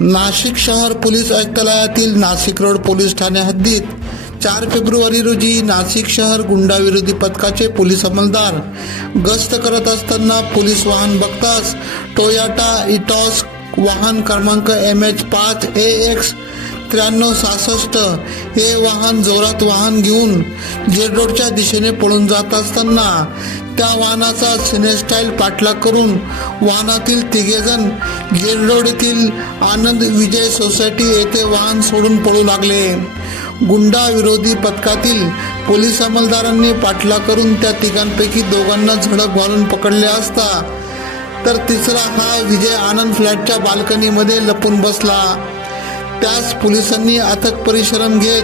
नाशिक शहर पोलीस आयुक्तालयातील Nashik road police ठाणे हद्दीत 4 फेब्रुवारी रोजी नाशिक शहर गुंडाविरोधी पथकाचे पोलीस अंमलदार गस्त करत असताना पोलीस वाहन बघताच टोयोटा इटॉस वाहन क्रमांक MH5 AX 9366 हे वाहन जोरात वाहन घेऊन जेल रोडच्या दिशेने पळून जात असताना त्या वाहनाचा सिनेस्टाईल पाठलाग करून वाहनातील तिघेजण जेल रोड येथील आनंद विजय सोसायटी येथे वाहन सोडून पळू लागले. गुंडा विरोधी पथकातील पोलीस अंमलदारांनी पाठलाग करून त्या तिघांपैकी दोघांना झडप घालून पकडले असता तर तिसरा हा विजय आनंद फ्लॅटच्या बाल्कनीमध्ये लपून बसला. त्यास पोलिसांनी अथक परिश्रम घेत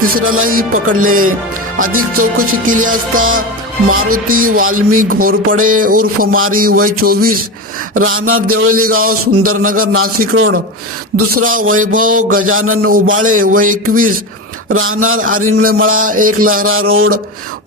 तिसऱ्यालाही पकडले. अधिक चौकशी केली असता मारुती वाल्मिक घोरपडे उर्फ मारी वय 24 राहणार देवळली गाव सुंदरनगर नाशिक रोड, दुसरा वैभव गजानन उबाळे वय 21 राहणार आरिंगळमळा 1 लहरा रोड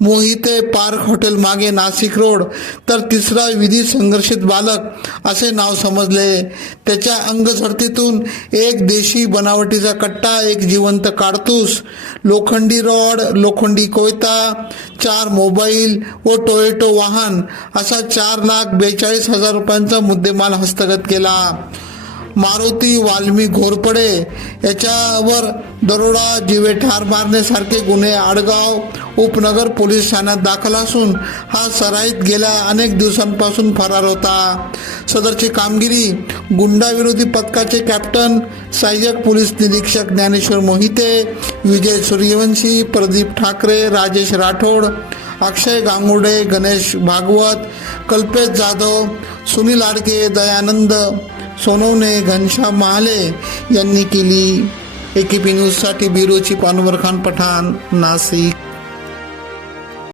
मोहिते पार्क हॉटेल मागे नाशिक रोड, तर तिसरा विधी संघर्षित बालक असे नाव समजले. त्याच्या अंगझडतीतून एक देशी बनावटीचा कट्टा, एक जिवंत काडतूस, लोखंडी रॉड, लोखंडी कोयता, 4 मोबाईल व टोयोटो वाहन असा 4,42,000 रुपयांचा मुद्देमाल हस्तगत केला. मारुती वाल्मिक घोरपडे याच्यावर दरोडा, जीवे ठार मारण्यासारखे गुन्हे आडगाव उपनगर पोलीस ठाण्यात दाखल असून हा सराईत गेल्या अनेक दिवसांपासून फरार होता. सदरची कामगिरी गुंडाविरोधी पथकाचे कॅप्टन सहाय्यक पोलीस निरीक्षक ज्ञानेश्वर मोहिते, विजय सूर्यवंशी, प्रदीप ठाकरे, राजेश राठोड, अक्षय गांगुर्डे, गणेश भागवत, कल्पेश जाधव, सुनील आडके, दयानंद सोनवणे, घनश्याम महाले यांनी केली. AKP न्यूजसाठी ब्युरो चीफ अनवर खान पठाण, नाशिक.